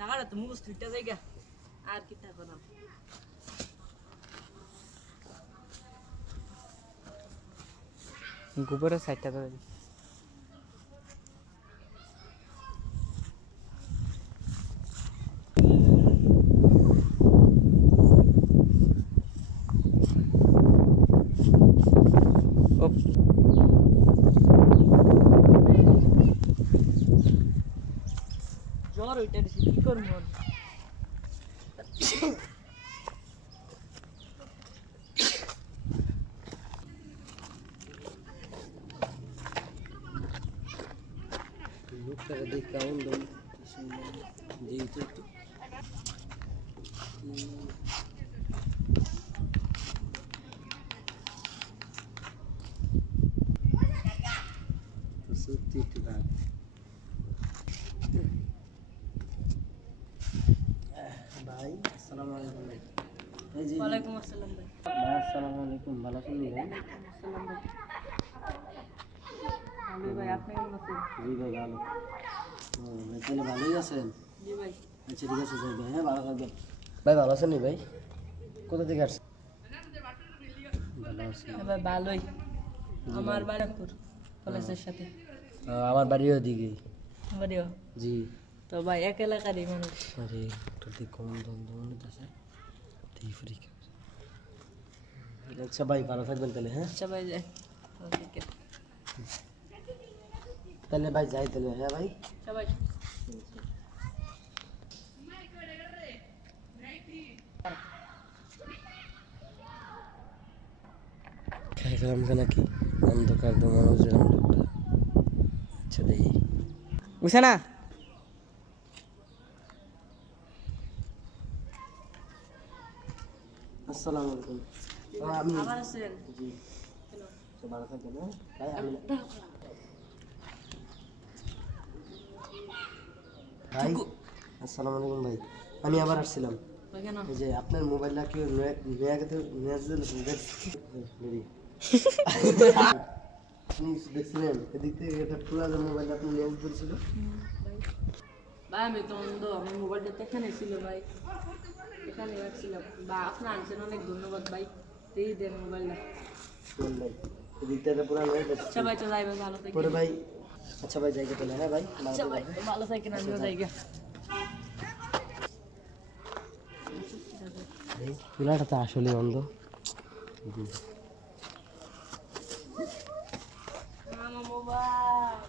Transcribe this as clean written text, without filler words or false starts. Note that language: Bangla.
টাকাটা তো মুখস্থ হইতে জায়গা আর কি টাকা না গোবরের সাইডটা ধরে জ্বর ওইটা দিছি কি করবো লোকটাকে দেখ কেমন দম যেহেতু একটু সত্যি একটু রাত ভাই আসসালামু আলাইকুম ভাই এই যে ওয়ালাইকুম আসসালাম ভাই ভাই আসসালামু আলাইকুম ভালো আছেন ভাই আসসালাম ভাই আমি ভাই আপনি কেমন আছেন জি ভাই ভালো ভাই তাহলে ভালোই আছেন জি ভাই আচ্ছা ঠিক আছে যাই ভাই হ্যাঁ ভালো থাকবেন ভাই ভালো আছেন ভাই কোথা থেকে আসছেন ভালো আছি ভাই ভালোই আমার বাড়িপুর কলেজের সাথে আমার বাড়িও দিকে বাড়িও জি তো ভাই এক এলাকারই মানুষ আরে তোর দিক কমন মনে আছে তুই ফ্রি আচ্ছা ভাই ভালো থাকবেন তাহলে হ্যাঁ আচ্ছা ভাই যাই তাহলে ভাই যাই তাহলে হ্যাঁ ভাই আচ্ছা ভাই খাইলাম কেন কি অন্ধকার তো মানুষের লোকটা আচ্ছা দেখি বুঝছে না আসসালামু আলাইকুম আমি আবার আছেন জি তো ভালো থাকবেন হ্যাঁ ভাই আমি ভাই আসসালামু আলাইকুম ভাই আমি আবার আসছিলাম ভাই কেন এই যে আপনার মোবাইলটা কি আপনি দেখছিলেন এদিক থেকে একটা পুরানো মোবাইল আপনি নিয়ে বলছিল ভাই আমি তো অন্ধ আমার মোবাইলটা তো এখানে ছিল ভাই এখানে রাখছিলাম বা আপনি আনছেন অনেক ধন্যবাদ ভাই এই দেন মোবাইলটা ভাই এদিক থেকে পুরানো আচ্ছা ভাই তো যাই ভাই ভালো থাকি পরে ভাই আচ্ছা ভাই জায়গা তাহলে হ্যাঁ ভাই আচ্ছা ভাই ভালো থাকেন আমিও জায়গা চুলাটা তো আসলে অন্ধ আমার মোবাইল